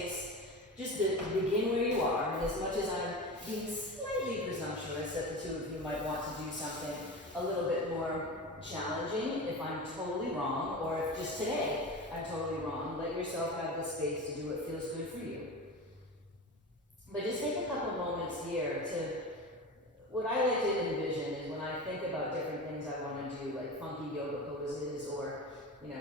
space. Just begin where you are, and as much as I'm being slightly presumptuous that the two of you might want to do something a little bit more challenging, if I'm totally wrong, or if just today I'm totally wrong, let yourself have the space to do what feels good for you. But just take a couple moments here to, what I like to envision is when I think about different things I want to do, like funky yoga poses or,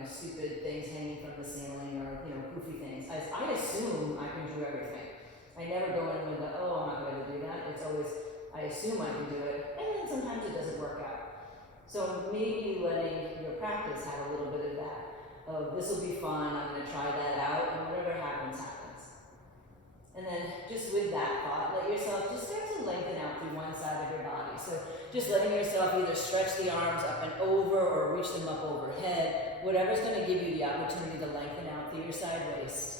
stupid things hanging from the ceiling or, goofy things. I assume I can do everything. I never go in with I'm not going to do that. It's always, I assume I can do it, and then sometimes it doesn't work out. So maybe letting your practice have a little bit of that. Oh, this will be fun, I'm going to try that out, and whatever happens, happens. And then just with that thought, let yourself just start to lengthen out through one side of your body. So just letting yourself either stretch the arms up and over or reach them up overhead, whatever's going to give you the opportunity to lengthen out through your side waist.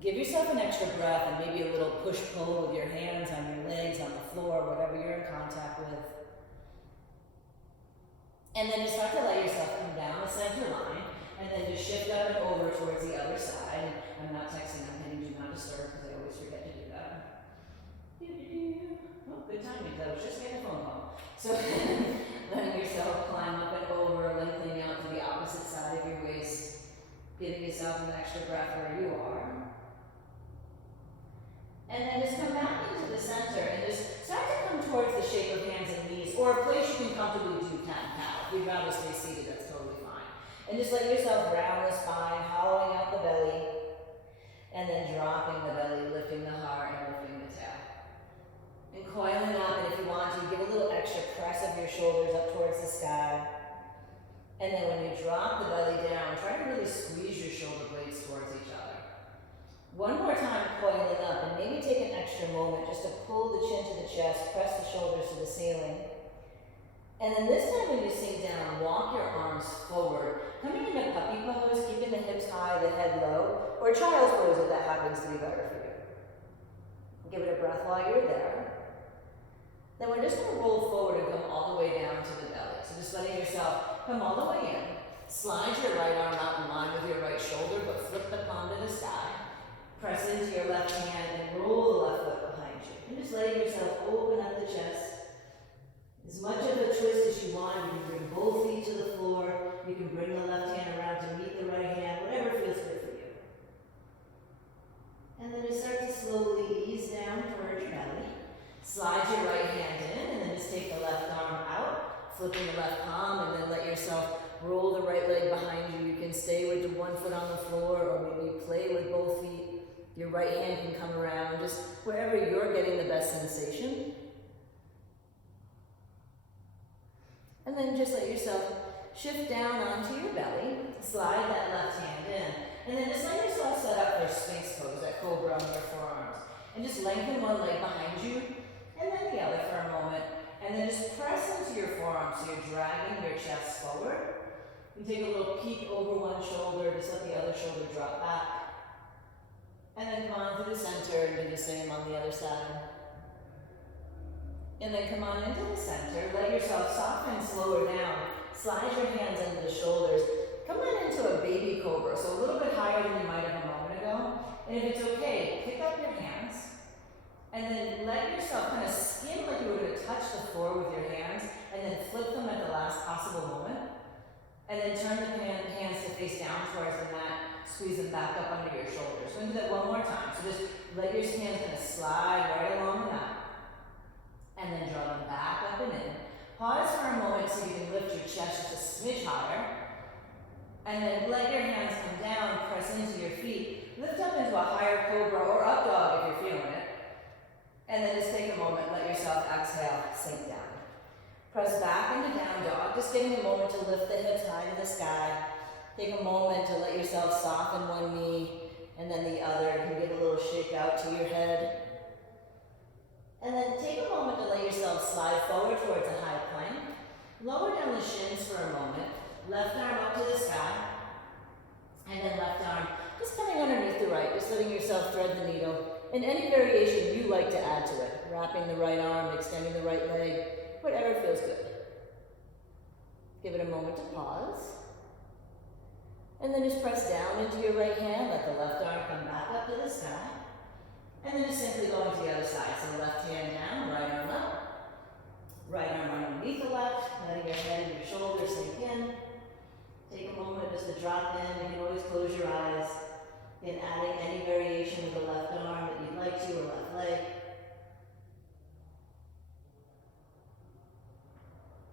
Give yourself an extra breath and maybe a little push-pull with your hands on your legs, on the floor, whatever you're in contact with. And then just start to let yourself come down the center line and then just shift up and over towards the other side. I'm not texting, I'm hitting do not disturb because I always forget to do that. Oh, good timing, I was just getting a phone call. So letting yourself climb up and over, lengthening out to the opposite side of your waist, giving yourself an extra breath where you are. And then just come back into the center and just start to come towards the shape of hands and knees, or a place you can comfortably do cat-cow. If you'd rather stay seated, that's totally fine. And just let yourself round the spine, hollowing out the belly, and then dropping the belly, lifting the heart, and lifting the tail. And coiling up, and if you want to, give a little extra press of your shoulders up towards the sky. And then when you drop the belly down, try to really squeeze your shoulder blades towards each other. One more time, coiling up, and maybe take an extra moment just to pull the chin to the chest, press the shoulders to the ceiling. And then this time when you sink down, walk your arms forward, coming into puppy pose, keeping the hips high, the head low, or child's pose if that happens to be better for you. Give it a breath while you're there. Then we're just going to roll forward and come all the way down to the belly. So just letting yourself come all the way in. Slide your right arm out in line with your right shoulder, but flip the palm to the sky. Press into your left hand and roll the left foot behind you. And just letting yourself open up the chest. As much of a twist as you want. You can bring both feet to the floor. You can bring the left hand around to meet the right hand, whatever feels good for you. And then just start to slowly ease down towards your belly. Slide your right hand in, and then just take the left arm out, flipping the left palm, and then let yourself roll the right leg behind you. You can stay with the one foot on the floor, or maybe play with both feet. Your right hand can come around, just wherever you're getting the best sensation. And then just let yourself shift down onto your belly, slide that left hand in, and then just let yourself set up for Sphinx pose, that cobra on your forearms. And just lengthen one leg behind you, and then the other for a moment. And then just press into your forearms so you're dragging your chest forward. You take a little peek over one shoulder, just let the other shoulder drop back. And then come on to the center and do the same on the other side. And then come on into the center. Let yourself soften, slower down. Slide your hands into the shoulders. Come on into a baby cobra, so a little bit higher than you might have a moment ago. And if it's okay, pick up your hands. And then let yourself kind of skim like you were going to touch the floor with your hands. And then flip them at the last possible moment. And then turn the hands to face down towards the mat. Squeeze them back up under your shoulders. We're going to do that one more time. So just let your hands kind of slide right along the mat. And then draw them back up and in. Pause for a moment so you can lift your chest just a smidge higher. And then let your hands come down, press into your feet. Lift up into a higher cobra or up dog if you're feeling it. And then just take a moment, let yourself exhale, sink down. Press back into down dog, just getting a moment to lift the hips high to the sky. Take a moment to let yourself soften one knee and then the other. You can give a little shake out to your head. And then take a moment to let yourself slide forward towards a high plank. Lower down the shins for a moment. Left arm up to the sky. And then left arm just coming underneath the right, just letting yourself thread the needle. And any variation you like to add to it. Wrapping the right arm, extending the right leg, whatever feels good. Give it a moment to pause. And then just press down into your right hand, let the left arm come back up to the sky. And then just simply go into the other side. So left hand down, right arm up. Right arm underneath the left, letting your head and your shoulders sink in. Take a moment just to drop in. You can always close your eyes. And adding any variation with the left arm that you'd like to, or left leg.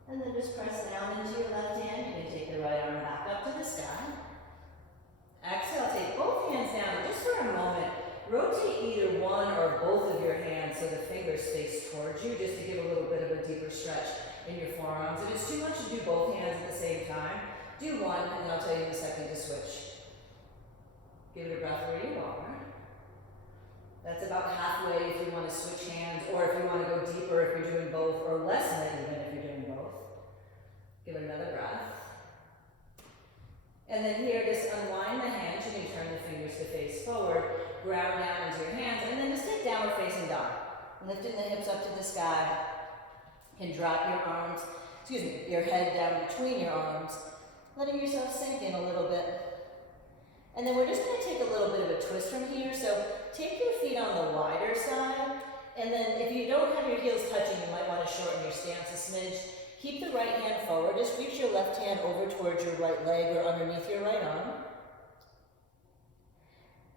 And then just press down into your left hand. You can take the right arm back up to the sky. Exhale, take both hands down, and just for a moment, rotate either one or both of your hands so the fingers face towards you, just to give a little bit of a deeper stretch in your forearms. If it's too much to do both hands at the same time, do one, and then I'll tell you in a second to switch. Give it a breath where you are. That's about halfway if you want to switch hands, or if you want to go deeper if you're doing both, or less than even if you're doing both. Give it another breath. And then here, just unwind the hands. You can turn the fingers to face forward, ground down into your hands, and then just take downward facing dog. Lifting the hips up to the sky. You can drop your arms, your head down between your arms, letting yourself sink in a little bit. And then we're just going to take a little bit of a twist from here. So take your feet on the wider side, and then if you don't have your heels touching, you might want to shorten your stance a smidge. Keep the right hand forward. Just reach your left hand over towards your right leg or underneath your right arm.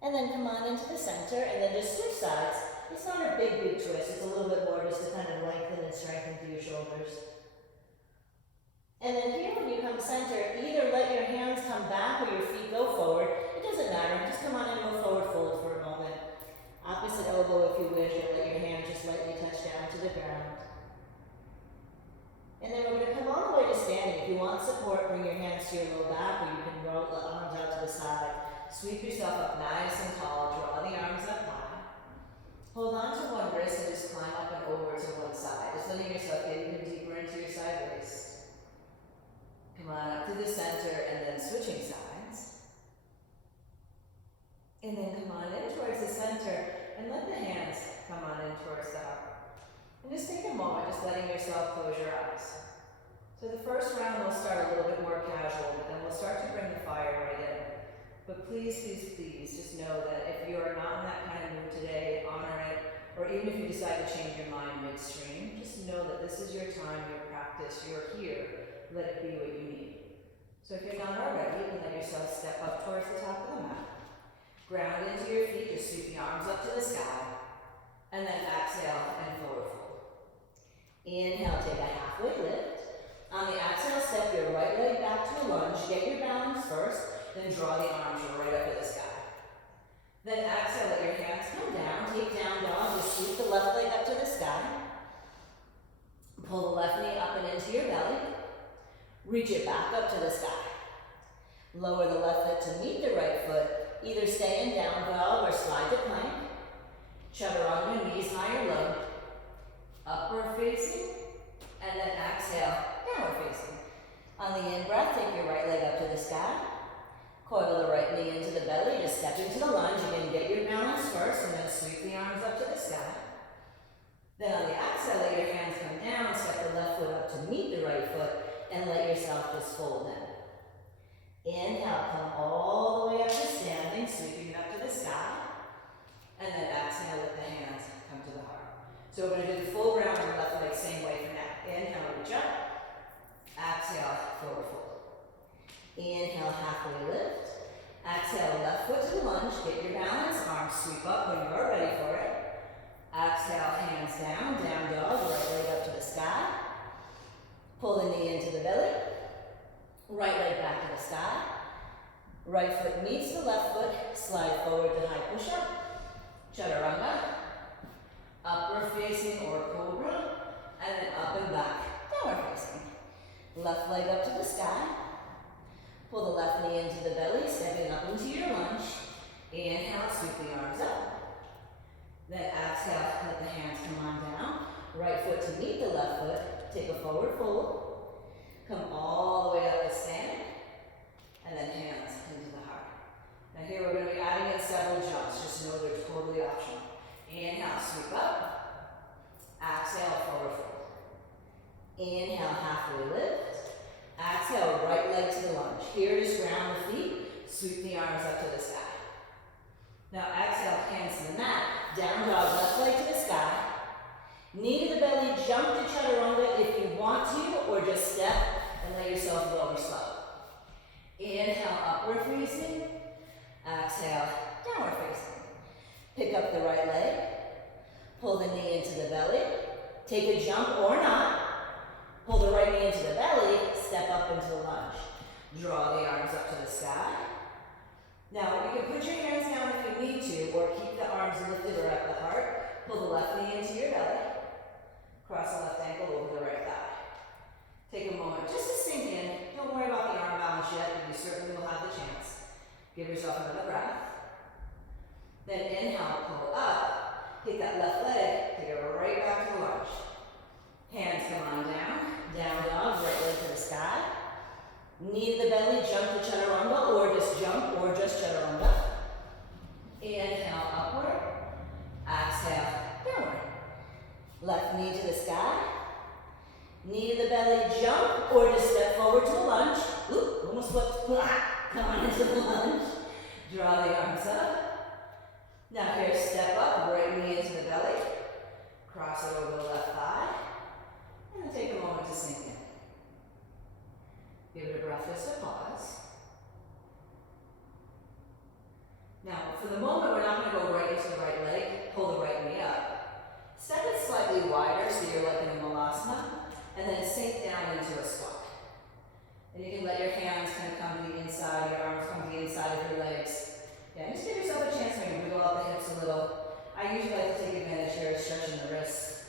And then come on into the center, and then just switch sides. It's not a big twist. It's a little bit more just to kind of lengthen and strengthen through your shoulders. And then here, when you come center, either let your hands come back or your feet go forward. It doesn't matter. Just come on and go forward fold for a moment. Opposite elbow if you wish, and let your hand just lightly touch down to the ground. And then we're going to come all the way to standing. If you want support, bring your hands to your low back, or you can roll the arms out to the side. Sweep yourself up nice and tall. Draw the arms up high. Hold on to one wrist and just climb up and over to one side. Just letting yourself get even deeper into your side waist. Come on up to the center and then switching sides. And then come on in towards the center and let the hands come on in towards the heart. And just take a moment, just letting yourself close your eyes. So the first round will start a little bit more casual, but then we'll start to bring the fire right in. But please, please, please, just know that if you are not in that kind of mood today, honor it. Or even if you decide to change your mind midstream, just know that this is your time, your practice, you're here. Let it be what you need. So if you're not already, you can let yourself step up towards the top of the mat. Ground into your feet, just sweep the arms up to the sky. And then exhale and forward fold. Inhale, take a halfway lift. On the exhale, step your right leg back to a lunge. Get your balance first, then draw the arms right up to the sky. Then exhale, let your hands come down. Take down dog, just sweep the left leg up to the sky. Pull the left knee up and into your belly. Reach it back up to the sky. Lower the left foot to meet the right foot. Either stay in down dog or slide to plank. Chaturanga, knees high or low. Upward facing. And then exhale, downward facing. On the in-breath, take your right leg up to the sky. Coil the right knee into the belly. Just step into the lunge. Again, get your balance first and then sweep the arms up to the sky. Then on the exhale, let your hands come down. Step the left foot up to meet the right foot. And let yourself just fold in. Inhale, come all the way up to standing, sweeping it up to the sky. And then exhale, let the hands come to the heart. So we're going to do the full round on the left leg, same way for now. Inhale, reach up. Exhale, forward fold. Inhale, halfway lift. Exhale, left foot to the lunge. Get your balance, arms sweep up when you're ready for it. Exhale, hands down, down dog, right leg up to the sky. Pull the knee into the belly. Right leg back to the sky. Right foot meets the left foot. Slide forward to high push-up. Chaturanga. Upward facing or cobra. And then up and back. Downward facing. Left leg up to the sky. Pull the left knee into the belly, stepping up into your lunge. Inhale, sweep the arms up. Then exhale, let the hands come on down. Right foot to meet the left foot. Take a forward fold. Come all the way up to stand. And then hands into the heart. Now here we're going to be adding in several jumps. Just know they're totally optional. Inhale, sweep up. Exhale, forward fold. Inhale, halfway lift. Exhale, right leg to the lunge. Here, just ground the feet. Knee to the belly, jump to chaturanga if you want to, or just step and let yourself lower slow. Inhale, upward facing. Exhale, downward facing. Pick up the right leg. Pull the knee into the belly. Take a jump or not. Pull the right knee into the belly. Step up into the lunge. Draw the arms up to the sky. Now, you can put your hands down if you need to, or keep the arms lifted or at the heart. Pull the left knee into your belly. Cross the left ankle over the right thigh. Take a moment just to sink in. Don't worry about the arm balance yet, but you certainly will have the chance. Give yourself another breath. Then inhale, pull up. Take that left leg, take it right back to the lunge. Hands come on down. Down dog, right leg to the sky. Knee to the belly, jump to chaturanga, or just jump, or just chaturanga. Inhale, upward. Exhale, downward. Left knee to the sky. Knee to the belly, jump, or just step forward to a lunge. Oop, almost flipped. Come on into the lunge. Draw the arms up. Now here, step up, right knee into the belly. Cross it over the left thigh. And then take a moment to sink in. Give it a breath, just a pause. Now, for the moment, we're not going to go right into the right leg. Pull the right knee up. Step it slightly wider so you're like in a malasana. And then sink down into a squat. And you can let your hands kind of come to the inside, your arms come to the inside of your legs. Yeah, just give yourself a chance to wiggle out the hips a little. I usually like to take advantage here of stretching the wrists.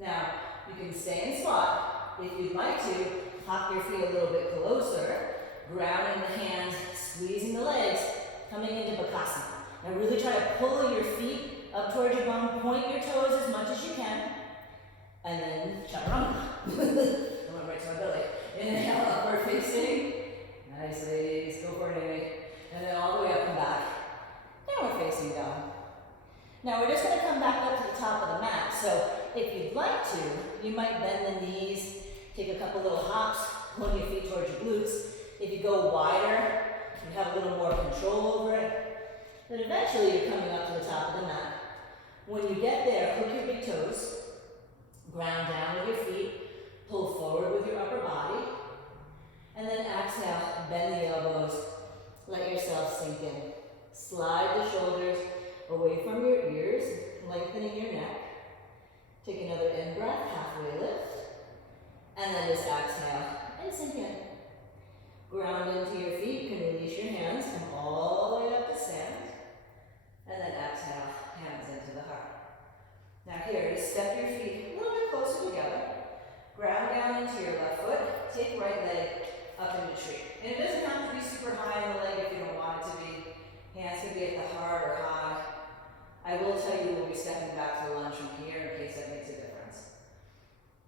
Now, you can stay in squat. If you'd like to, hop your feet a little bit closer, grounding the hands, squeezing the legs, coming into Bakasana. Now really try to pull your feet up towards your bum, point your toes as much as you can, and then chaturanga. I went right to my belly. Inhale, upward facing. Nice, ladies. Go for it, Amy. And then all the way up and back. Downward facing dog. Now we're just going to come back up to the top of the mat. So if you'd like to, you might bend the knees, take a couple little hops, pulling your feet towards your glutes. If you go wider, you have a little more control over it. Then eventually you're coming up to the top of the mat. When you get there, hook your big toes, ground down with your feet, pull forward with your upper body, and then exhale, bend the elbows, let yourself sink in. Slide the shoulders away from your ears, lengthening your neck. Take another in-breath, halfway lift, and then just exhale and sink in. Ground into your feet, you can release your hands, come all the way up to stand, and then exhale, hands into the heart. Now here, just step your feet a little bit closer together, ground down into your left foot, take right leg up into tree. And it doesn't have to be super high on the leg if you don't want it to be. Hands can be at the heart or high. I will tell you we'll be stepping back to the lunge from here in case that makes a difference.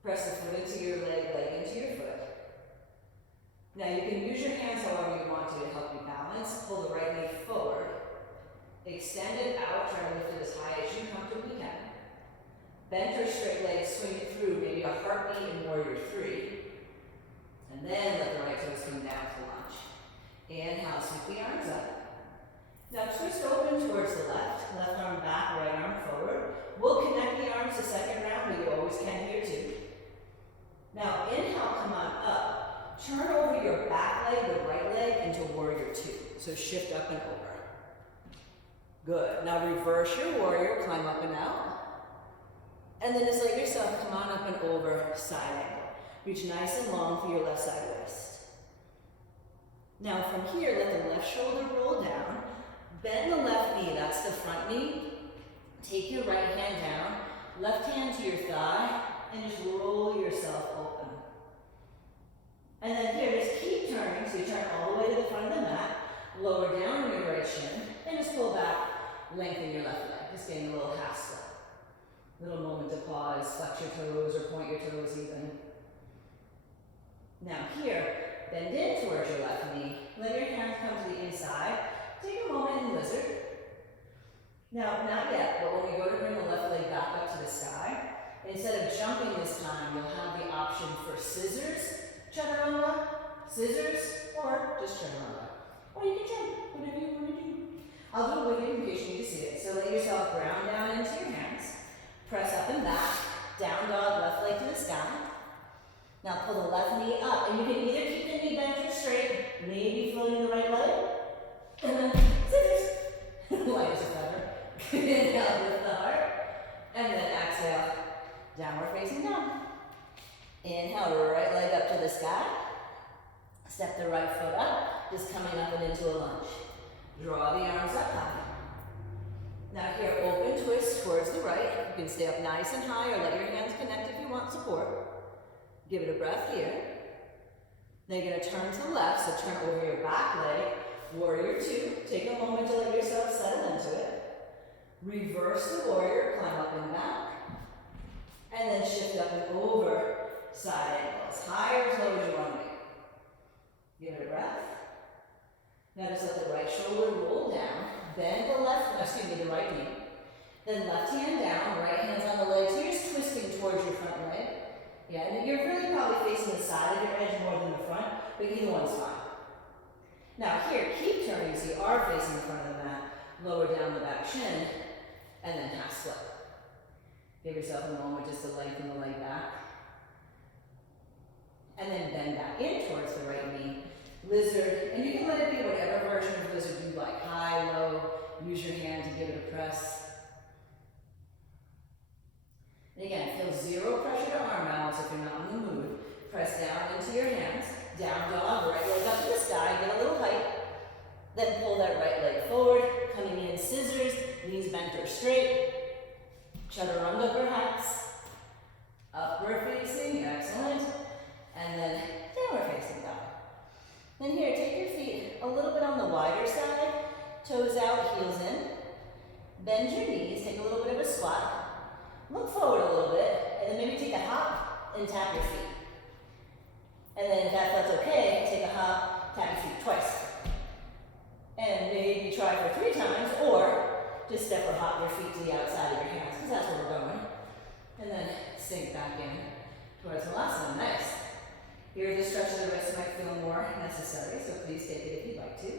Press the foot into your leg, leg into your foot. Now you can use your hands however you want to help you balance. Pull the right knee forward. Extend it out, try to lift it as high as you comfortably can. Bend your straight leg, swing it through, maybe a heartbeat in warrior three. And then let the right toes come down to lunge. Inhale, sweep the arms up. Now twist open towards the left arm back, right arm forward. We'll connect the arms the second round, but you always can here too. Now inhale, come on up. Turn over your back leg, the right leg, into warrior two. So shift up and over. Good. Now reverse your warrior, climb up and out. And then just let yourself come on up and over, side angle. Reach nice and long for your left side wrist. Now from here, let the left shoulder roll down. Bend the left knee, that's the front knee. Take your right hand down, left hand to your thigh, and just roll yourself open. And then here, just keep turning, so you turn all the way to the front of the mat, lower down your right shin, and just pull back, lengthen your left leg. Just getting a little half step. Little moment to pause, flex your toes or point your toes even. Now here, bend in towards your left knee. Let your hands come to the inside. Take a moment in lizard. Now, not yet, but when we go to bring the left leg back up to the sky, instead of jumping this time, you'll have the option for scissors, chaturanga, scissors, or just chaturanga. Or you can jump, whatever you want to do. I'll do it with you in case you need to see it. So let yourself ground down into your hands. Press up and back. Down dog, left leg to the sky. Now pull the left knee up, and you can either keep the knee bent or straight, maybe floating the right leg, and then scissors. Light as a feather. Inhale, lift the heart, and then exhale, downward facing dog. Inhale, right leg up to the sky. Step the right foot up, just coming up and into a lunge. Draw the arms up high. Now here, open twist towards the right. You can stay up nice and high or let your hands connect if you want support. Give it a breath here. Then you're gonna turn to the left, so turn over your back leg. Warrior two. Take a moment to let yourself settle into it. Reverse the warrior, climb up and back. And then shift up and over, side angles. High or as low as you want to be. Give it a breath. Now just let the right shoulder roll down. Bend the the right knee. Then left hand down, right hand's on the leg. So you're just twisting towards your front leg. Yeah, and you're really probably facing the side of your edge more than the front, but either one's fine. Now here, keep turning so you are facing the front of the mat. Lower down the back shin, and then half split. Give yourself a moment just to lengthen the leg back. And then bend back in towards the right knee. Lizard, and you can let it be whatever version of lizard you like. High, low, use your hand to give it a press. And again, feel zero pressure to arm balance if you're not in the mood. Press down into your hands. Down dog, right leg up to the sky, get a little height. Then pull that right leg forward, coming in scissors, knees bent or straight. Chaturanga perhaps. Upward facing, excellent. And then downward facing dog. Then here, take your feet a little bit on the wider side, toes out, heels in. Bend your knees, take a little bit of a squat. Look forward a little bit, and then maybe take a hop and tap your feet. And then if that's okay, take a hop, tap your feet twice. And maybe try for 3 times, or just step or hop your feet to the outside of your hands, because that's where we're going. And then sink back in towards Malasana. Nice. Here, the stretch of the wrists might feel more necessary, so please take it if you'd like to.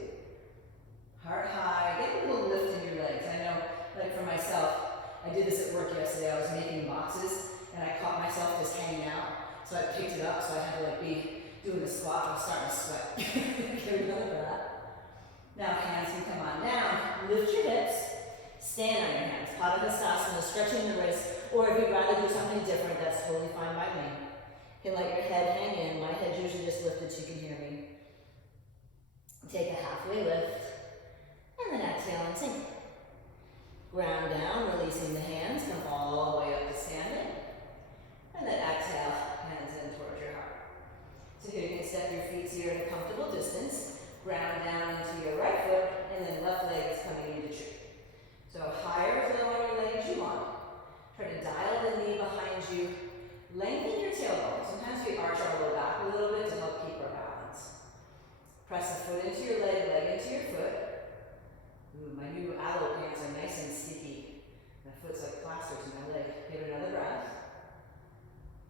Heart high, get a little lift in your legs. I know, like for myself, I did this at work yesterday. I was making boxes, and I caught myself just hanging out. So I picked it up, so I had to be doing the squat. I was starting to sweat. Give another breath. Now hands can come on down. Lift your hips. Stand on your hands. Padahastasana, stretching the wrists. Or if you'd rather do something different, that's totally fine by me. You can let your head hang in. My head's usually just lifted so you can hear me. Take a halfway lift. And then exhale and sink. Ground down, releasing the hands. Come all the way up to standing. And then exhale, hands in towards your heart. So here you can step your feet so you're at a comfortable distance. Ground down into your right foot, and then left leg is coming into tree. So higher or lower on your leg as you want. Try to dial the knee behind you. Lengthen your tailbone. Sometimes we arch our low back a little bit to help keep our balance. Press a foot into your leg, leg into your foot. Ooh, my new aloe pants are nice and sticky. My foot's like plaster to my leg. Give it another breath.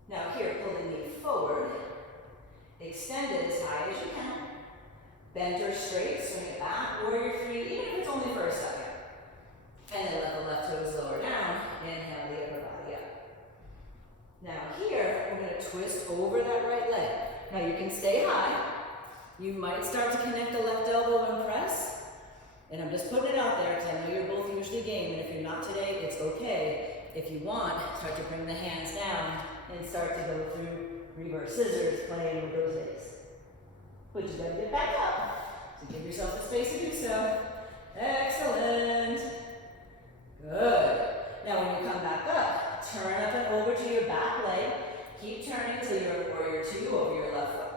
Now here, pull the knee forward. Extend it as high as you can. Bend or straight, swing it back. Warrior three, even if it's only for a second. And then let the left toes lower down. Inhale the upper body up. Now here, we're going to twist over that right leg. Now you can stay high. You might start to connect the left elbow and press. And I'm just putting it out there because I know you're both usually game, and if you're not today, it's okay. If you want, start to bring the hands down and start to go through reverse scissors, playing with those legs. But you gotta get back up. So give yourself the space to do so. Excellent. Good. Now when you come back up, turn up and over to your back leg. Keep turning till you're a warrior two over your left foot.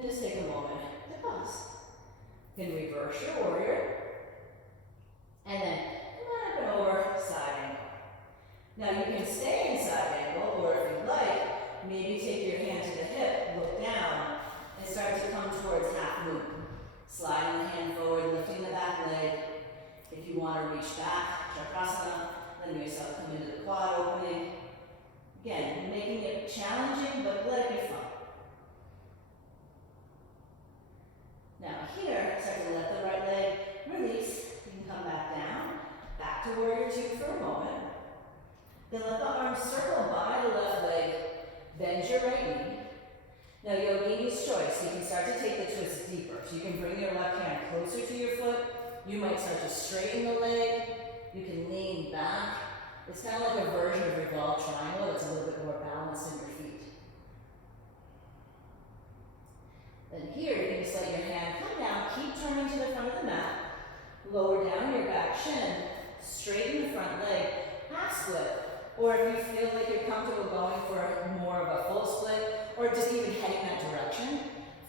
And just take a moment to pause. Then reverse your warrior. And then come on up and over, side angle. Now you can stay in side angle, or if you'd like, maybe take your hand to the hip, look down, and start to come towards half moon. Sliding the hand forward, lifting the back leg. If you want to reach back, chakrasana, letting yourself come into the quad opening. Again, making it challenging, but let it be fun. Now here, start to let the right leg release. You can come back down, back to warrior two for a moment. Then let the arms circle by the left leg. Bend your right knee. Now yogini's choice. You can start to take the twist deeper. So you can bring your left hand closer to your foot. You might start to straighten the leg. You can lean back. It's kind of like a version of your ball triangle that's a little bit more balanced in your feet. Then here, you can just let your hand come down. Keep turning to the front of the mat. Lower down your back shin. Straighten the front leg. Half split. Or if you feel like you're comfortable going for more of a full split, or just even heading that direction,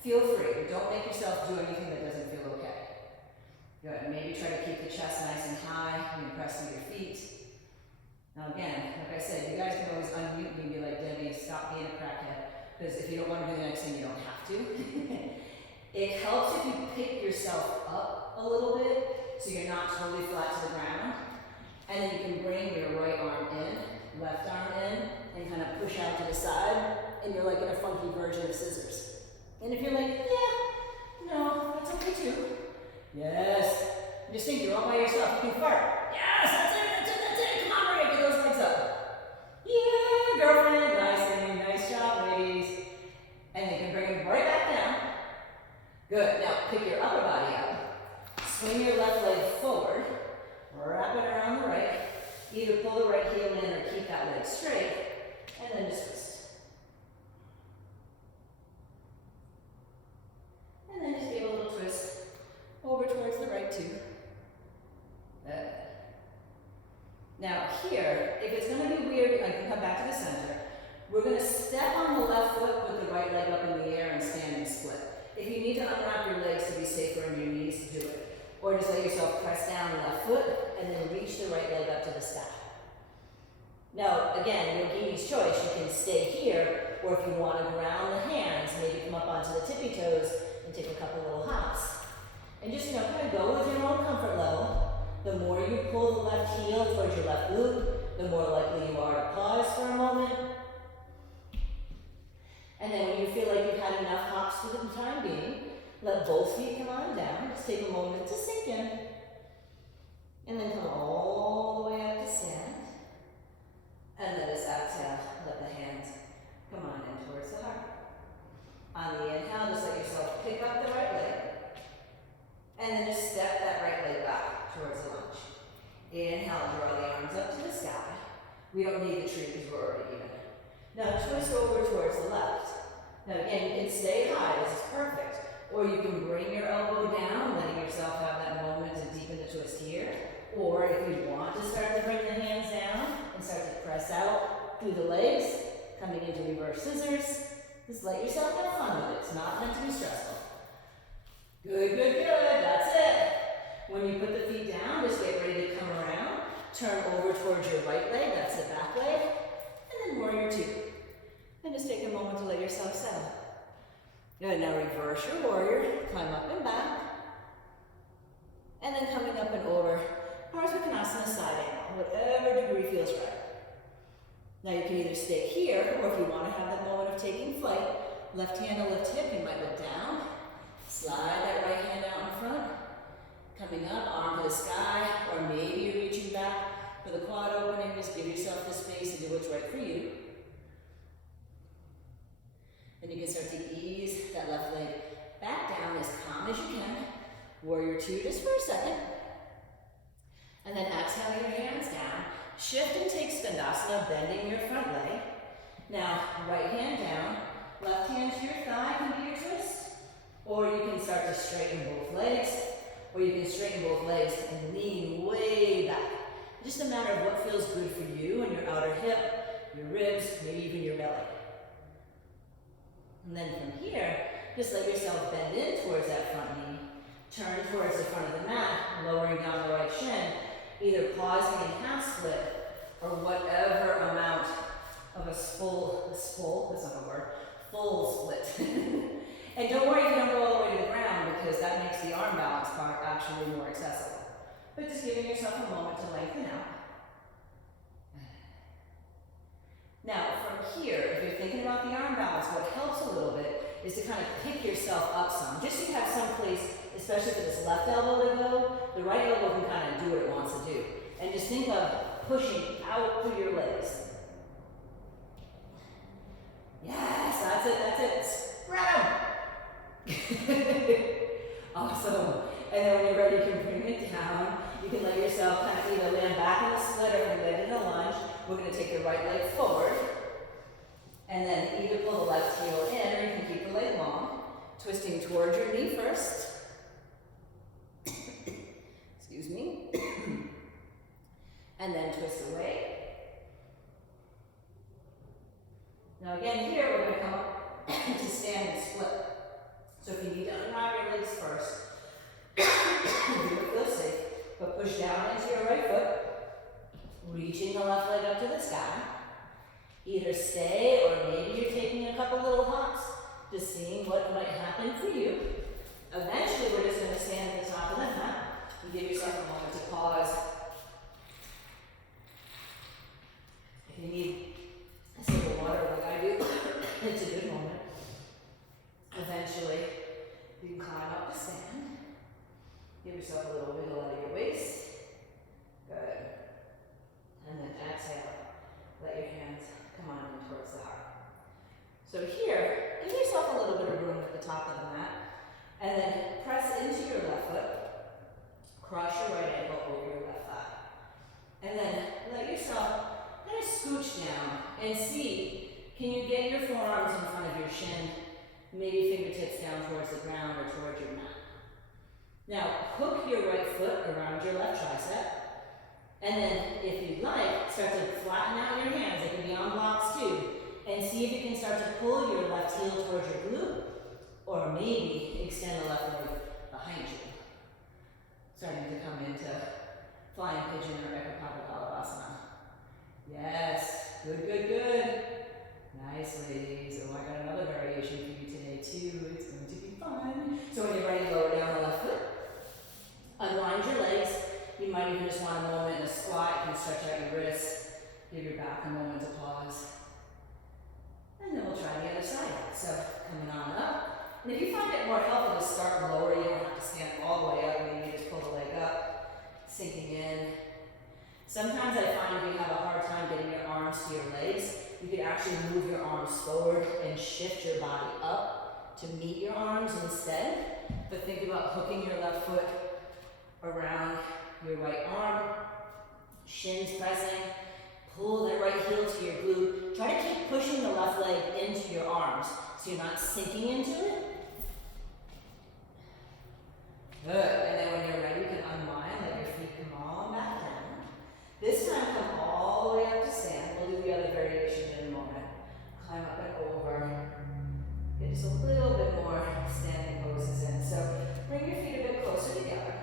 feel free. Don't make yourself do anything that doesn't feel okay. Good. Maybe try to keep the chest nice and high and press through your feet. Now again, like I said, you guys can always unmute me and be like, Debbie, stop being a crackhead. Because if you don't want to do the next thing, you don't have to. It helps if you pick yourself up a little bit so you're not totally flat to the ground. And then you can bring your right arm in, left arm in, and kind of push out to the side, and you're like in a funky version of scissors. And if you're like, yeah, no, that's okay too. Yes. Just think you're all by yourself. You can fart. Yes, that's it. Come on, Maria, get those legs up. Yeah, girlfriend. Nice job, ladies. And you can bring them right back down. Good. Now pick your upper body up. Swing your left leg forward. Wrap it around the right. Either pull the right heel in or keep that leg straight. And then just twist. And then just give a little twist over towards the right too. Good. Now here, if it's going to be weird, I can come back to the center. We're going to step on the left foot with the right leg up in the air and stand and split. If you need to unwrap your legs to be safer on your knees, do it. Or just let yourself press down the left foot and then reach the right leg up to the sky. Now, again, yogini's choice. You can stay here, or if you want to ground the hands, maybe come up onto the tippy toes and take a couple little hops. And just, kind of go with your own comfort level. The more you pull the left heel towards your left glute, the more likely you are to pause for a moment. And then when you feel like you've had enough hops for the time being, let both feet come on down. Just take a moment to sink in. And then come all the way up to stand. And then just exhale. Let the hands come on in towards the heart. On the inhale, just let yourself pick up the right leg. And then just step that right leg back towards the lunge. Inhale, draw the arms up to the sky. We don't need the tree because we're already even. Now twist over towards the left. Now again, you can stay high. This is perfect. Or you can bring your elbow down, letting yourself have that moment to deepen the twist here. Or if you want to start to bring the hands down and start to press out through the legs, coming into reverse scissors, just let yourself have fun with it. It's not meant to be stressful. Good. That's it. When you put the feet down, just get ready to come around. Turn over towards your right leg, that's the back leg. And then warrior two. And just take a moment to let yourself settle. Good, now reverse your warrior, climb up and back. And then coming up and over, Parsvakonasana side angle, whatever degree feels right. Now you can either stay here, or if you want to have that moment of taking flight, left hand to left hip, you might look down. Slide that right hand out in front. Coming up, arm to the sky, or maybe you're reaching back for the quad opening. Just give yourself the space to do what's right for you. Then you can start to ease that left leg back down as calm as you can. Warrior two just for a second. And then exhale your hands down. Shift and take Skandasana, bending your front leg. Now, right hand down, left hand to your thigh can be your twist. Or you can start to straighten both legs. Or you can straighten both legs and lean way back. Just a matter of what feels good for you and your outer hip, your ribs, maybe even your belly. And then from here, just let yourself bend in towards that front knee. Turn towards the front of the mat, lowering down the right shin. Either pausing in half split, or whatever amount of a full split. And don't worry if you don't go all the way to the ground, because that makes the arm balance part actually more accessible. But just giving yourself a moment to lengthen out. Now, from here, if you're thinking about the arm balance, what helps a little bit is to kind of pick yourself up some. Just so you have some place, especially for this left elbow to go, the right elbow can kind of do what it wants to do. And just think of pushing out through your legs. Yes, that's it. Spread them. Awesome. And then when you're ready, you can bring it down. You can let yourself kind of either land back in a split or land in a lunge. We're going to take your right leg forward. And then either pull the left heel in or you can keep the leg long. Twisting towards your knee first. Excuse me. And then twist away. Now again, here we're going to come up to stand and split. So if you need to unwrap your legs first, do it feel safe, but push down into your right foot, reaching the left leg up to the sky. Either stay or maybe you're taking a couple little hops, just seeing what might happen for you. Eventually we're just going to stand at the top of the mat. You give yourself a moment to pause. If you need a sip of water like I do, it's a good moment. Eventually, you can climb up to stand. Give yourself a little wiggle out of your waist. Good. And then exhale. Let your hands come on in towards the heart. So here, give yourself a little bit of room at the top of the mat. And then press into your left foot. Cross your right ankle over your left thigh. And then let yourself kind of scooch down and see, can you get your forearms in front of your shin? Maybe fingertips down towards the ground or towards your mat. Now, hook your right foot around your left tricep. And then, if you'd like, start to flatten out your hands. They can be on blocks too. And see if you can start to pull your left heel towards your glute. Or maybe extend the left leg behind you. Starting to come into flying pigeon or Eka Balasana. Yes, good. Nice, ladies. Oh, I got another variation for you today, too. It's going to be fun. So when you're ready, lower down the left foot. Unwind your legs. You might even just want a moment in a squat. You can stretch out your wrists. Give your back a moment to pause. And then we'll try the other side. So coming on up. And if you find it more helpful to start lower, you don't have to stand all the way up. Maybe you just pull the leg up, sinking in. Sometimes I find if you have a hard time getting your arms to your legs, you can actually move your arms forward and shift your body up to meet your arms instead. But think about hooking your left foot around your right arm, shins pressing, pull that right heel to your glute. Try to keep pushing the left leg into your arms so you're not sinking into it. Good. And then when you're ready, you can unwind, let your feet come on back down. This time, come all the way up to stand. We'll do the other variation in a moment. Climb up and over. Get just a little bit more standing poses in. So bring your feet a bit closer together.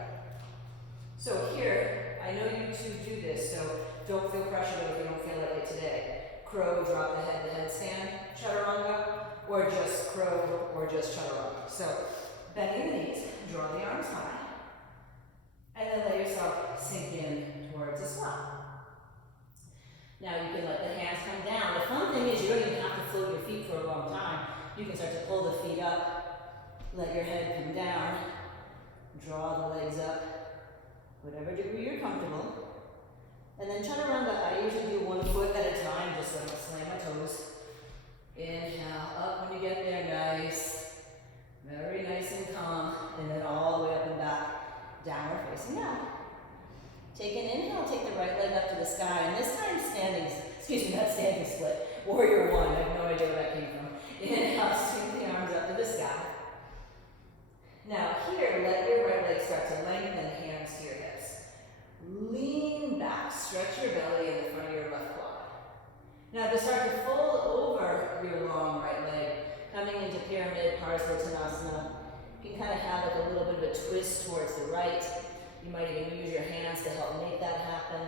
So here, I know you two do this, so don't feel pressured if you don't feel like it today. Crow, drop the head stand, chaturanga, or just crow, or just chaturanga. So bending the knees, draw the arms high, and then let yourself sink in towards a squat. Now you can let the hands come down. The fun thing is you don't even have to float your feet for a long time. You can start to pull the feet up, let your head come down, draw the legs up, whatever degree you're comfortable. And then chaturanga, I usually do 1 foot at a time just so I don't slam my toes. Inhale, up when you get there, nice. Very nice and calm. And then all the way up and back, downward facing dog. Take an inhale, take the right leg up to the sky, and this time not standing split. Warrior 1, I have no idea where that came from. Inhale, swing the arms up to the sky. Now here, let your right leg start to lengthen, hands to your hips. Lean back, stretch your belly in the front of your left quad. Now to start to fold over your long right leg, coming into pyramid, Parsvartanasana, you can kind of have like a little bit of a twist towards the right. You might even use your hands to help make that happen.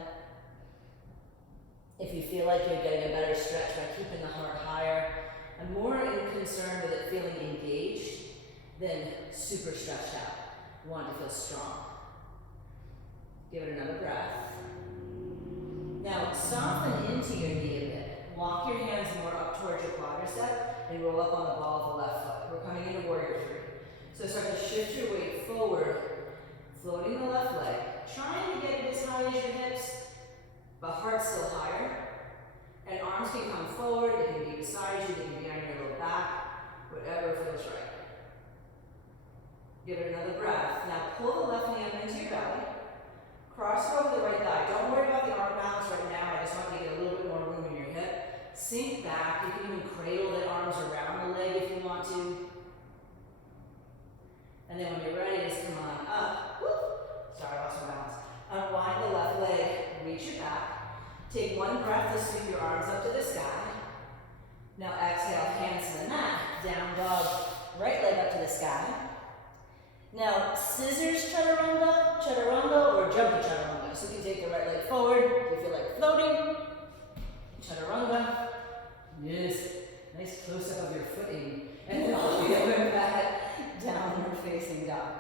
If you feel like you're getting a better stretch by keeping the heart higher, I'm more concerned with it feeling engaged than super stretched out. You want to feel strong. Give it another breath. Now soften into your knee a bit. Walk your hands more up towards your quadricep and roll up on the ball of the left foot. We're coming into warrior 3. So start to shift your weight forward, floating the left leg, trying to get it as high as your hips, but heart breath. Now pull the left knee up into your belly. Cross it over the right thigh. Don't worry about the arm balance right now. I just want you to get a little bit more room in your hip. Sink back. You can even cradle the arms around the leg if you want to. And then when you're ready, just come on up. Whoop. Sorry, I lost my balance. Unwind the left leg. Reach it back. Take one breath to sweep your arms up to the sky. Now exhale, hands to the mat. Down dog. Right leg up to the sky. Now, scissors chaturanga, or jumping chaturanga. So you can take the right leg forward if you feel like floating. Chaturanga. Yes. Nice close up of your footing. And then all the other back, downward facing dog.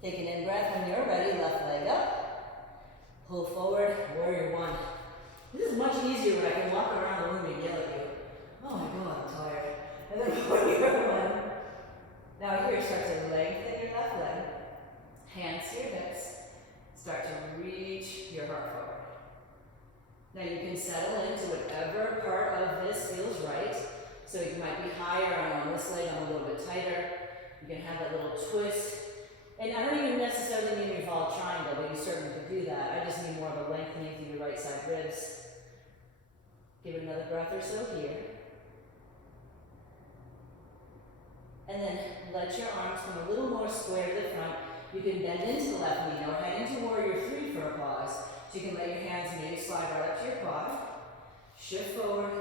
Take an in breath when you're ready. Left leg up. Pull forward, warrior one. This is much easier when I can walk around the room and yell at you. Oh my God, I'm tired. And then warrior one. Now here, start to lengthen your left leg. Hands to your hips. Start to reach your heart forward. Now you can settle into whatever part of this feels right. So you might be higher on this leg, on a little bit tighter. You can have that little twist. And I don't even necessarily mean you follow triangle, but you certainly could do that. I just need more of a lengthening through your right side ribs. Give it another breath or so here. And then let your arms come a little more square to the front. You can bend into the left knee. Now head into warrior three for a pause. So you can let your hands maybe slide right up to your quad. Shift forward.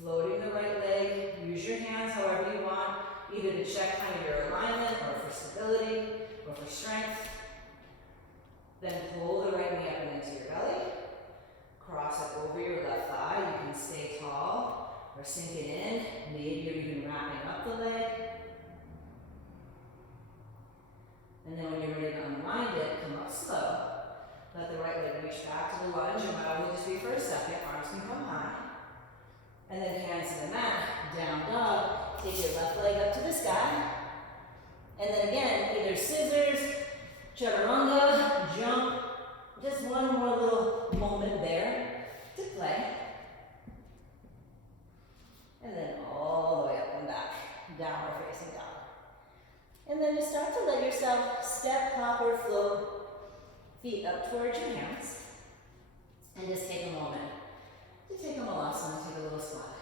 Floating the right leg. Use your hands however you want, either to check kind of your alignment or for stability or for strength. Then pull the right knee up and into your belly. Cross it over your left thigh. You can stay tall or sink it in. Maybe you're even wrapping up the leg. And then when you're ready to unwind it, come up slow. Let the right leg reach back to the lunge. It might only just be for a second. Arms can come high. And then hands to the mat, down dog. Take your left leg up to the sky. And then again, either scissors, chaturanga, jump. Just one more little moment there to play. And then all the way up and back, downward facing dog. And then just start to let yourself step, hop, or float, feet up towards your hands. And just take a moment to take a malasana, take a little squat.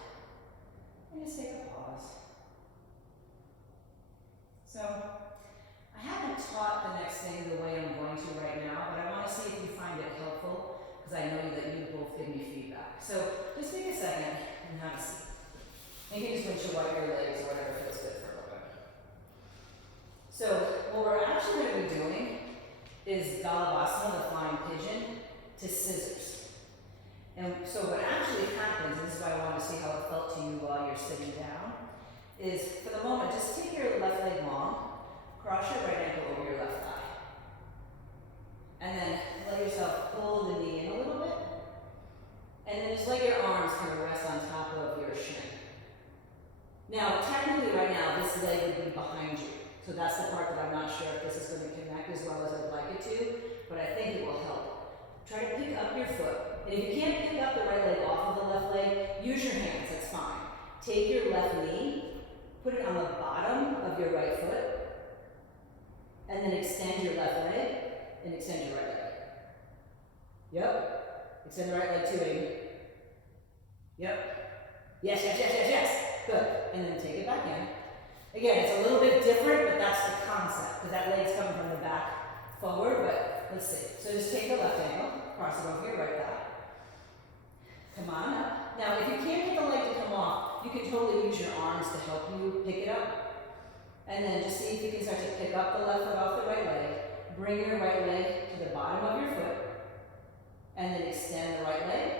And just take a pause. So, I haven't taught the next thing the way I'm going to right now, but I want to see if you find it helpful, because I know that you both give me feedback. So, just take a second and have a seat. And you can just windshield wipe your legs or whatever feels good for a little bit. So, what we're actually going to be doing is Galavasana, the flying pigeon, to scissors. And so what actually happens, and this is why I want to see how it felt to you while you're sitting down, is for the moment, just take your left leg long, cross your right ankle over your left thigh. And then let yourself pull the knee in a little bit. And then just let your arms kind of rest on top of your shin. Now, technically right now, this leg would be behind you. So that's the part that I'm not sure if this is going to connect as well as I'd like it to, but I think it will help. Try to pick up your foot. And if you can't pick up the right leg off of the left leg, use your hands, that's fine. Take your left knee, put it on the bottom of your right foot, and then extend your left leg, and extend your right leg. Yep. Extend the right leg too, baby. Yep. Yes, yes, yes, yes, yes. Good. And then take it back in. Again, it's a little bit different, but that's the concept, because that leg's coming from the back forward, but let's see. So just take the left ankle, cross it over your right thigh. Come on up. Now, if you can't get the leg to come off, you can totally use your arms to help you pick it up. And then just see if you can start to pick up the left foot off the right leg. Bring your right leg to the bottom of your foot. And then extend the right leg.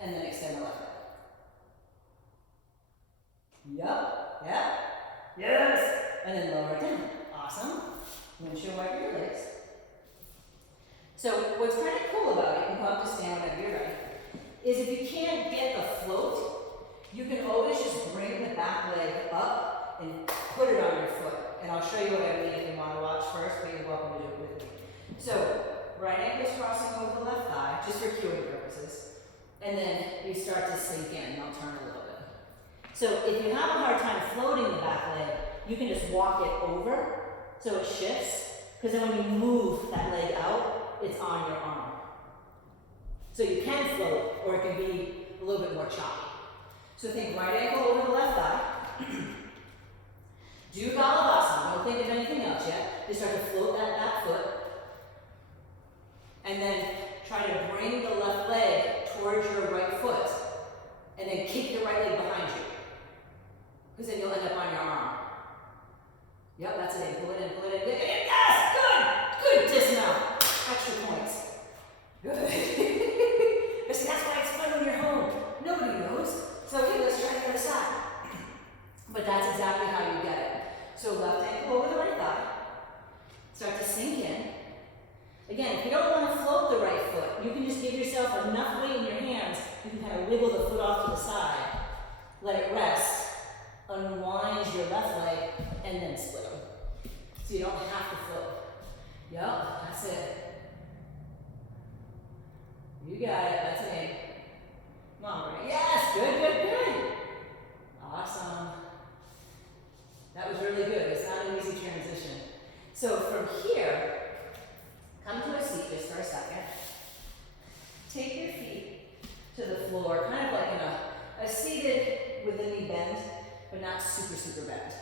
And then extend the left leg. Yup. Yep. Yes. And then lower it down. Awesome. Windshield wiper your legs. So what's kind of cool about it, you can come up to stand whenever you're ready, is if you can't get the float, you can always just bring the back leg up and put it on your foot. And I'll show you what I mean if you want to watch first, but you're welcome to do it with me. So, right ankle's crossing over the left thigh, just for cueing purposes. And then you start to sink in, and I'll turn a little bit. So if you have a hard time floating the back leg, you can just walk it over so it shifts, because then when you move that leg out, it's on your arm. So you can float, or it can be a little bit more choppy. So think right ankle over the left thigh. Do Galavasana, don't think of anything else yet. Just start to float that back foot. And then try to bring the left leg towards your right foot. And then kick your right leg behind you. Because then you'll end up on your arm. Yep, that's it. Pull it in, pull it in. Yes! Good! Good dismount. Extra points. Good. But see, that's why it's fun when you're home. Nobody knows. So okay, let's try the other side. But that's exactly how you get it. So left ankle over the right thigh. Start to sink in. Again, if you don't want to float the right foot, you can just give yourself enough weight in your hands, you can kind of wiggle the foot off to the side, let it rest, unwind your left leg, and then split them. So you don't have to float. Yup, that's it. You got it, that's it. Come on, Maria. Yes, good, good, good. Awesome. That was really good. It's not an easy transition. So from here, come to a seat just for a second. Take your feet to the floor, kind of like in a seated with a knee bend, but not super, super bent.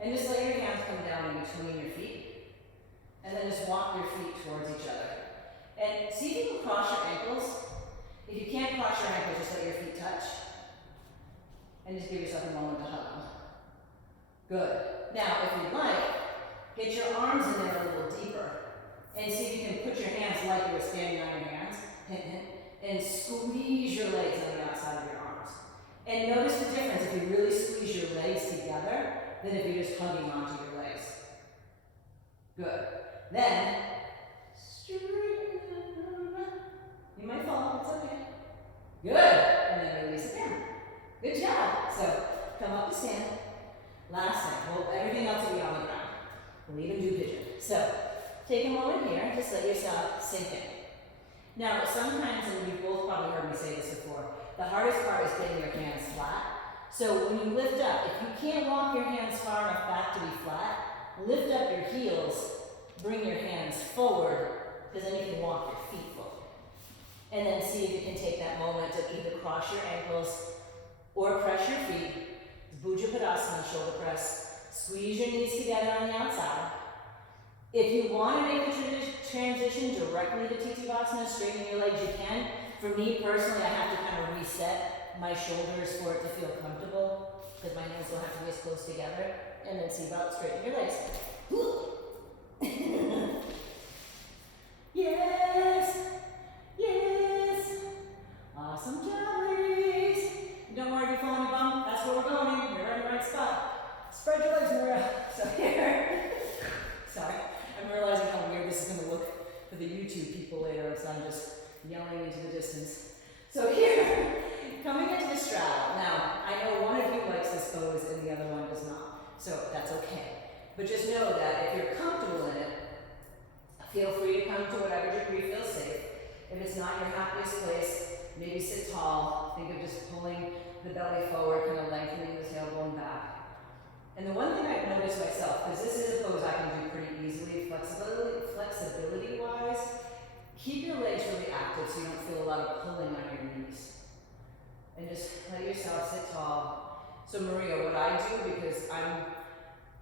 And just let your hands come down in between your feet. And then just walk your feet towards each other. And see if you can cross your ankles. If you can't cross your ankles, just let your feet touch. And just give yourself a moment to hug them. Good. Now, if you'd like, get your arms in there a little deeper. And see if you can put your hands like you were standing on your hands. Hint, hint. And squeeze your legs on the outside of your arms. And notice the difference if you really squeeze your legs together than if you're just hugging onto your legs. Good. Then, straighten. You might fall, it's okay. Good. And then release it down. Good job. So, come up to stand. Last thing. Well, everything else will be on the ground. We'll even do pigeon. So, take a moment here. Just let yourself sink in. Now, sometimes, and you've both probably heard me say this before, the hardest part is getting your hands flat. So when you lift up, if you can't walk your hands far enough back to be flat, lift up your heels, bring your hands forward, because then you can walk your feet forward. And then see if you can take that moment to either cross your ankles or press your feet. Bhuja Padasana, shoulder press. Squeeze your knees together on the outside. If you want to make the transition directly to Titivasana, straighten your legs, you can. For me personally, I have to kind of reset my shoulders for it to feel comfortable, because my hands don't have to be as close together. And then see about straightening your legs. Yes! Yes! Awesome job, ladies! Don't worry if you fall on your bum, that's where we're going. You're right in the right spot. Spread your legs, Maria. So here. Sorry. I'm realizing how weird this is going to look for the YouTube people later, as I'm just yelling into the distance. So here, coming into the straddle. Now, I know one of you likes this pose and the other one does not. So that's okay. But just know that if you're comfortable in it, feel free to come to whatever degree feels safe. If it's not your happiest place, maybe sit tall. Think of just pulling the belly forward, kind of lengthening the tailbone back. And the one thing I've noticed myself, because this is a pose I can do pretty easily, flexibility-wise, keep your legs really active so you don't feel a lot of pulling on your knees. And just let yourself sit tall. So Maria, what I do, because I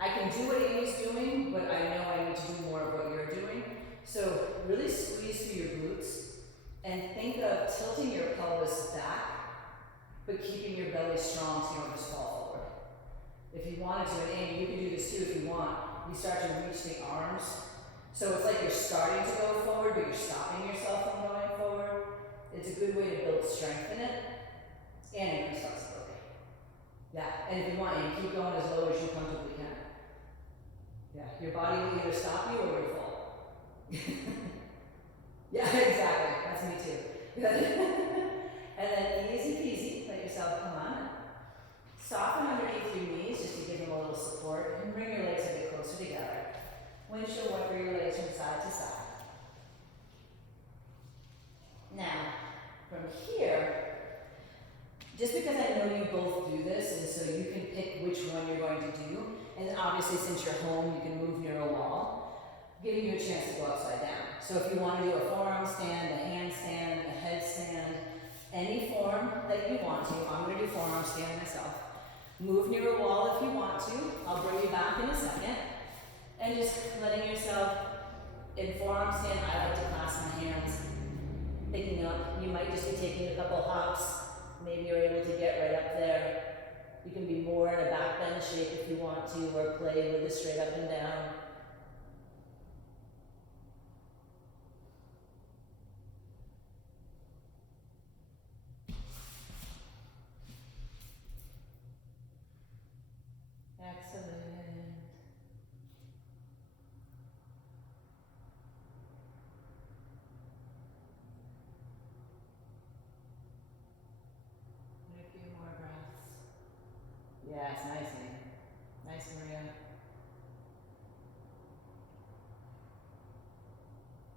can do what Amy's doing, but I know I need to do more of what you're doing. So really squeeze through your glutes and think of tilting your pelvis back, but keeping your belly strong so you don't just fall forward. If you wanted to, and Amy, you can do this too if you want, you start to reach the arms. So it's like you're starting to go forward, but you're stopping yourself from going forward. It's a good way to build strength in it and increase flexibility. Yeah, and if you want, you keep going as low as you comfortably can. Yeah, your body will either stop you or you'll fall. Yeah, exactly. That's me too. Good. And then easy peasy, let yourself come on. Soften underneath your knees just to give them a little support, and bring your legs a bit closer together. Windshield wiper your legs from side to side. Now, from here, just because I know letting you both do this, and so you can pick which one you're going to do. And then obviously, since you're home, you can move near a wall, giving you a chance to go upside down. So if you want to do a forearm stand, a handstand, a headstand, any form that you want to, I'm going to do forearm stand myself. Move near a wall if you want to. I'll bring you back in a second. And just letting yourself, in forearm stand, I like to clasp my hands, picking up. You might just be taking a couple hops. Maybe you're able to get right up there. You can be more in a back bend shape if you want to, or play with a straight up and down. Excellent. And a few more breaths. Yes, nice, nice, Maria.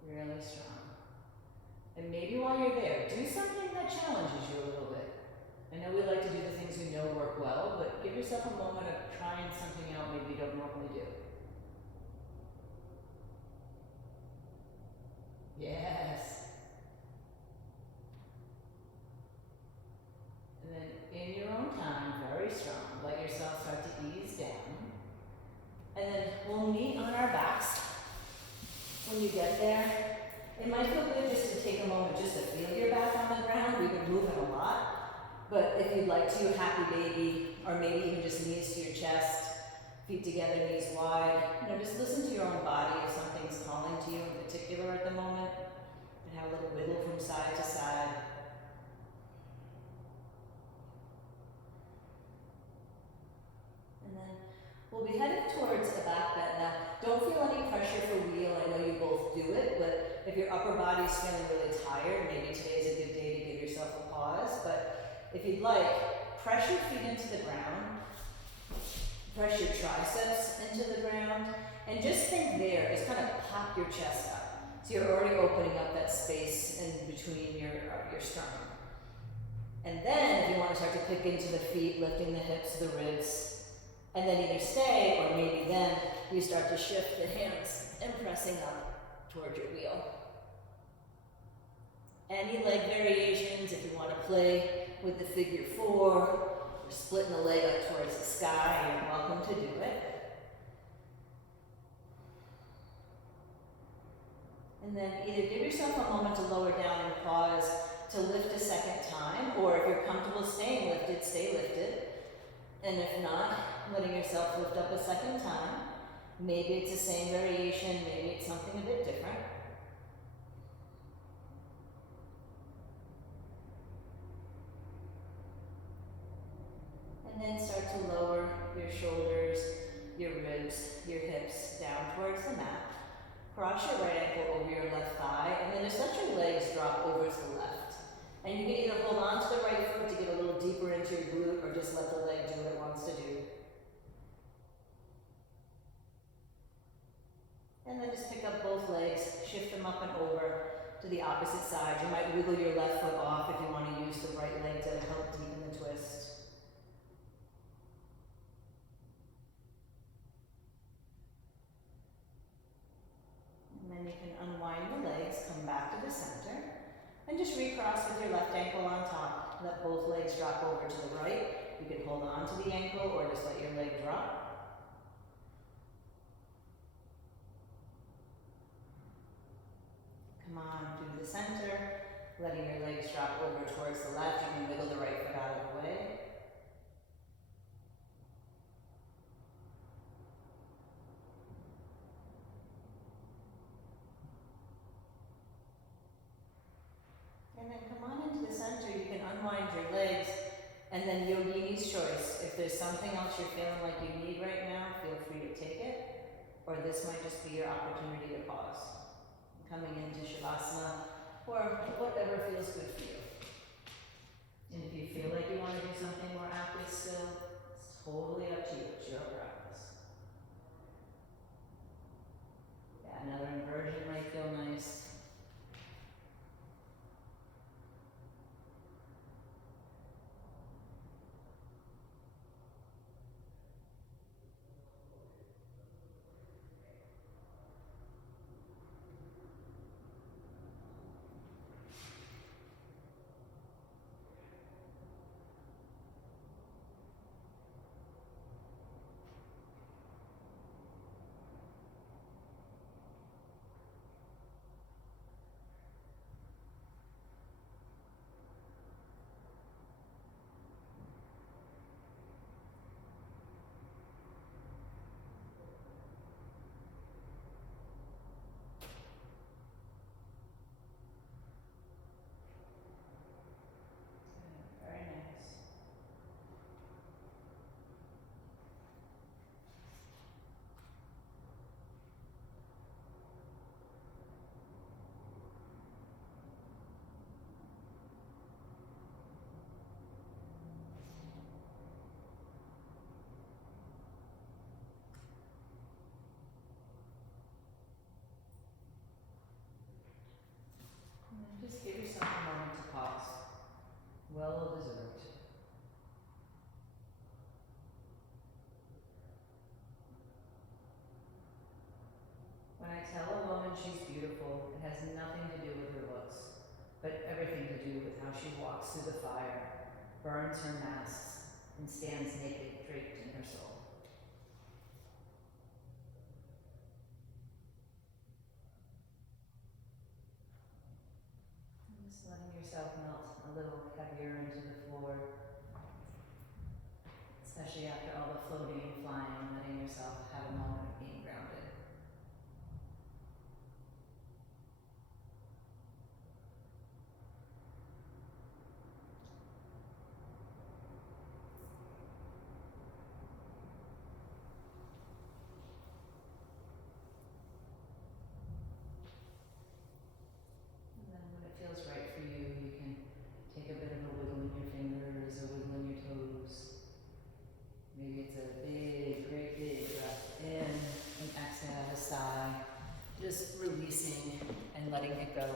Really strong. And maybe while you're there, do something that challenges you a little bit. I know we like to do the things we know work well, but give yourself a moment of trying something out maybe you don't normally do. Yes. And then in your own time, very strong, let yourself start to ease down. And then we'll meet on our backs. When you get there, it might feel good just to take a moment just to feel your back on the ground. We've been moving a lot. But if you'd like to, happy baby, or maybe even just knees to your chest, feet together, knees wide. Just listen to your own body if something's calling to you in particular at the moment. And have a little wiggle from side to side. And then we'll be headed towards a back bend. Now, don't feel any pressure for wheel. I know you both do it, but if your upper body's feeling really tired, maybe today's a good day to give yourself a pause. But if you'd like, press your feet into the ground, press your triceps into the ground, and just think there, just kind of pop your chest up. So you're already opening up that space in between your sternum. And then if you want to start to kick into the feet, lifting the hips, the ribs, and then either stay, or maybe then you start to shift the hands and pressing up towards your wheel. Any leg variations, if you want to play with the figure 4, or splitting the leg up towards the sky, you're welcome to do it. And then either give yourself a moment to lower down and pause to lift a second time, or if you're comfortable staying lifted, stay lifted. And if not, letting yourself lift up a second time. Maybe it's the same variation, maybe it's something a bit different. And then start to lower your shoulders, your ribs, your hips down towards the mat. Cross your right ankle over your left thigh, and then just let your legs drop over to the left. And you can either hold on to the right foot to get a little deeper into your glute, or just let the leg do what it wants to do. And then just pick up both legs, shift them up and over to the opposite side. You might wiggle your left foot off if you want to use the right leg to help deepen the twist. And then you can unwind the legs, come back to the center, and just recross with your left ankle on top. Let both legs drop over to the right. You can hold on to the ankle or just let your leg drop. Come on through the center, letting your legs drop over towards the left. You can wiggle the right foot out of the way. And then come on into the center. You can unwind your legs, and then yogini's choice. If there's something else you're feeling like you need right now, feel free to take it, or this might just be your opportunity to pause. Coming into Shavasana, or whatever feels good for you. And if you feel like you want to do something more active still, it's totally up to you. It's your practice. Yeah, another inversion might feel nice. and she's beautiful. It has nothing to do with her looks, but everything to do with how she walks through the fire, burns her masks, and stands naked, draped in her soul. And just letting yourself melt a little heavier into the floor, especially after all the floating and flying, and letting yourself have a moment of being grounded. And then when it feels right for you, you can take a bit of a wiggle in your fingers or wiggle in your toes. Maybe it's a big, great big breath in and exhale a sigh, just releasing and letting it go.